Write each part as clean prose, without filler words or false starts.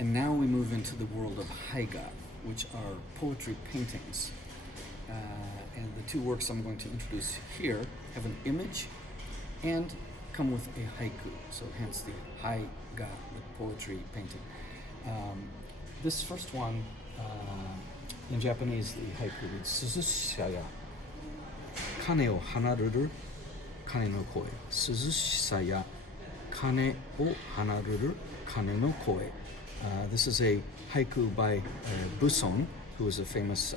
And now we move into the world of Haiga, which are poetry paintings. And the two works I'm going to introduce here have an image and come with a haiku, so hence the Haiga, the poetry painting. This first one, in Japanese, the haiku reads, Suzushaya, kane o hanaruru, kane no koe. Suzushaya, kane o hanaruru, kane no koe. This is a haiku by Buson, who was a famous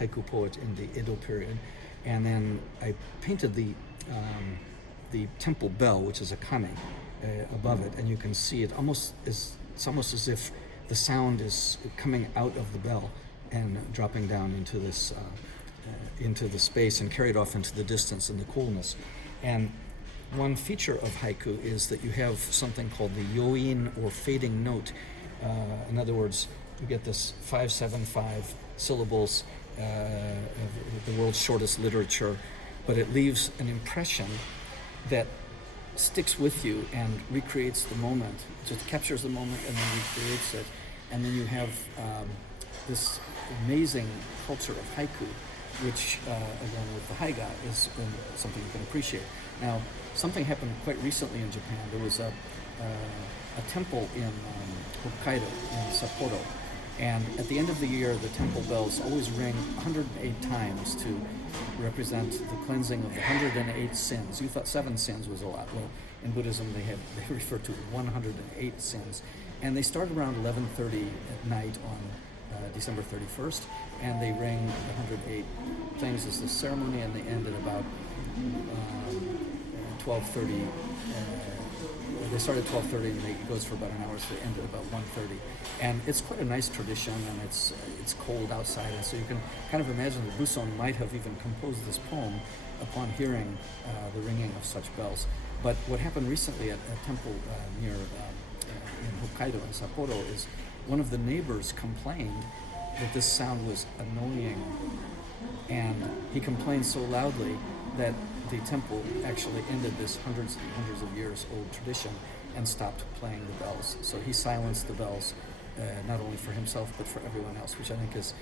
haiku poet in the Edo period. And then I painted the temple bell, which is a kane, above it, and you can see it it's almost as if the sound is coming out of the bell and dropping down into this into the space and carried off into the distance and the coolness. And one feature of haiku is that you have something called the yoin, or fading note. In other words, you get this 575 syllables, the world's shortest literature, but it leaves an impression that sticks with you and recreates the moment. Just captures the moment and then recreates it. And then you have this amazing culture of haiku, which, again, with the Haiga, is something you can appreciate. Now, something happened quite recently in Japan. There was a temple in Hokkaido, in Sapporo, and at the end of the year, the temple bells always ring 108 times to represent the cleansing of the 108 sins. You thought 7 sins was a lot. Well, in Buddhism, they refer to 108 sins. And they start around 11:30 at night on December 31st, and they ring 108 things as the ceremony, and they end at about 12:30. They start at 12:30 and it goes for about an hour, so they end at about 1:30. And it's quite a nice tradition, and it's cold outside, and so you can kind of imagine that Buson might have even composed this poem upon hearing the ringing of such bells. But what happened recently at a temple near in Hokkaido, in Sapporo, is one of the neighbors complained that this sound was annoying, and he complained so loudly that the temple actually ended this hundreds and hundreds of years old tradition and stopped playing the bells. So he silenced the bells, not only for himself but for everyone else, which I think is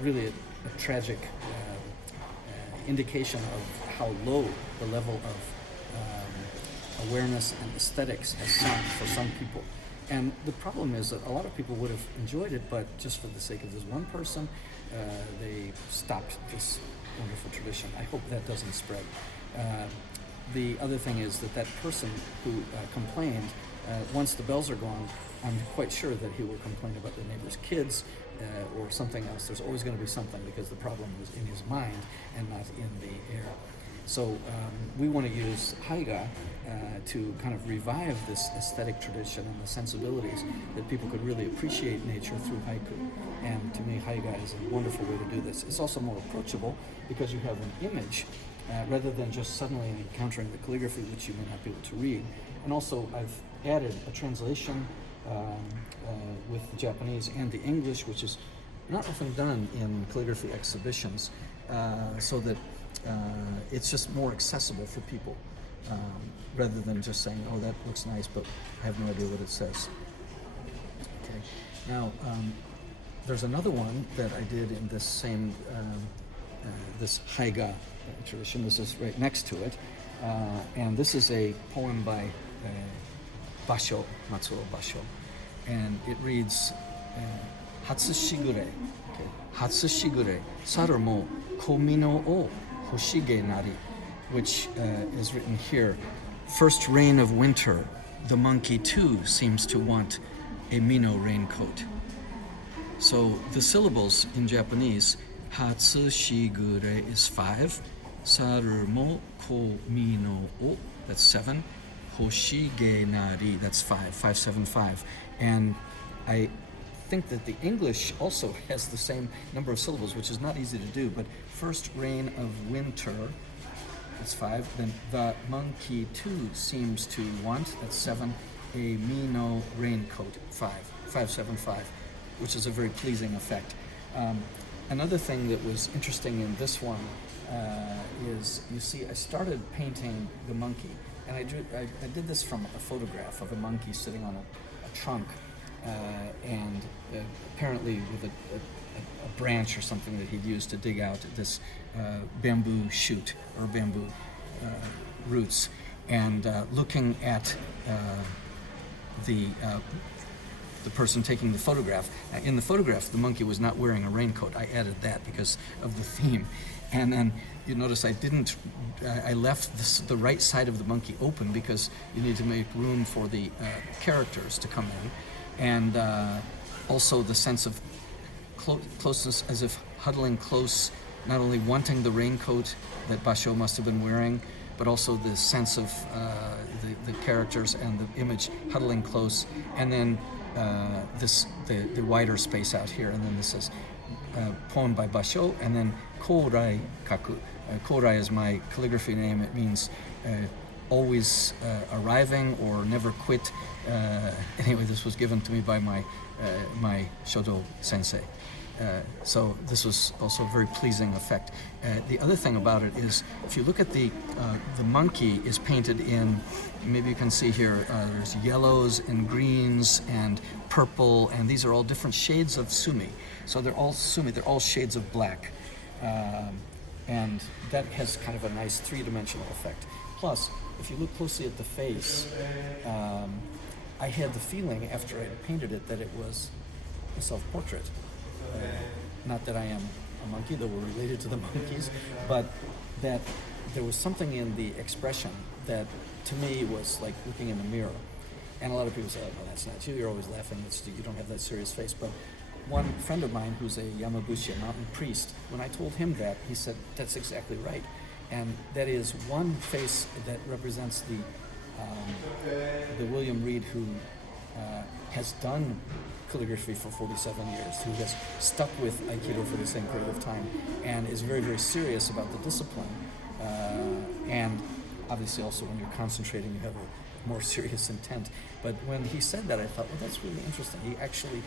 really a tragic indication of how low the level of awareness and aesthetics has sunk for some people. And the problem is that a lot of people would have enjoyed it, but just for the sake of this one person, they stopped this wonderful tradition. I hope that doesn't spread. The other thing is that person who complained, once the bells are gone, I'm quite sure that he will complain about the neighbor's kids or something else. There's always going to be something, because the problem was in his mind and not in the air. So we want to use Haiga to kind of revive this aesthetic tradition and the sensibilities that people could really appreciate nature through haiku. And to me, Haiga is a wonderful way to do this. It's also more approachable because you have an image rather than just suddenly encountering the calligraphy, which you may not be able to read. And also, I've added a translation with the Japanese and the English, which is not often done in calligraphy exhibitions, so that it's just more accessible for people, rather than just saying, oh, that looks nice, but I have no idea what it says. Okay. Now, there's another one that I did in this same, this Haiga tradition. This is right next to it. And this is a poem by Basho, Matsuo Basho. And it reads, Hatsushigure, Hatsushigure, Saru mo komino o hoshige nari, which is written here. First rain of winter, the monkey too seems to want a mino raincoat. So the syllables in Japanese, Hatsushigure is 5, Saru mo komino o, that's 7, Hoshige nari, that's 5, 5, 7, 5. And I think that the English also has the same number of syllables, which is not easy to do, but first rain of winter, that's 5. Then the monkey too seems to want, that's 7, a mino raincoat, 5, 7, 5, which is a very pleasing effect. Another thing that was interesting in this one is, you see, I started painting the monkey, and I did this from a photograph of a monkey sitting on a trunk, and apparently with a branch or something that he'd used to dig out this bamboo shoot or bamboo roots, and looking at the person taking the photograph. In the photograph, the monkey was not wearing a raincoat. I added that because of the theme. And then you notice I left the right side of the monkey open because you need to make room for the characters to come in. And also the sense of closeness, as if huddling close, not only wanting the raincoat that Basho must have been wearing, but also the sense of the characters and the image huddling close, and then the wider space out here, and then this is poem by Basho, and then Kourai Kaku. Kourai is my calligraphy name. It means always arriving or never quit. Anyway, this was given to me by my Shodo sensei. So this was also a very pleasing effect. The other thing about it is, if you look at the monkey is painted in, maybe you can see here, there's yellows and greens and purple, and these are all different shades of sumi. So they're all sumi, they're all shades of black. And that has kind of a nice three-dimensional effect. Plus, if you look closely at the face, I had the feeling after I had painted it that it was a self-portrait. Not that I am a monkey, though we're related to the monkeys, but that there was something in the expression that to me was like looking in a mirror. And a lot of people say, oh, well, that's not you, you're always laughing, you don't have that serious face. But one friend of mine who's a Yamabushi, a mountain priest, when I told him that, he said, that's exactly right. And that is one face that represents the William Reed who has done calligraphy for 47 years, who has stuck with Aikido for the same period of time, and is very, very serious about the discipline. And obviously also when you're concentrating, you have a more serious intent. But when he said that, I thought, well, that's really interesting. He actually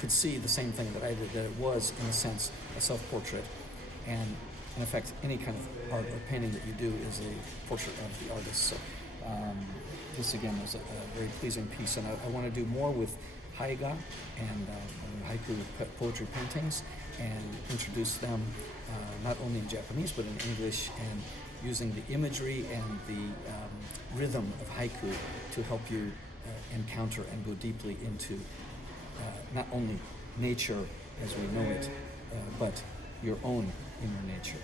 could see the same thing that I did, that it was, in a sense, a self-portrait. And in effect, any kind of art or painting that you do is a portrait of the artist. So this, again, was a very pleasing piece. And I want to do more with Haiga and Haiku poetry paintings, and introduce them not only in Japanese but in English, and using the imagery and the rhythm of haiku to help you encounter and go deeply into not only nature as we know it, but your own inner nature.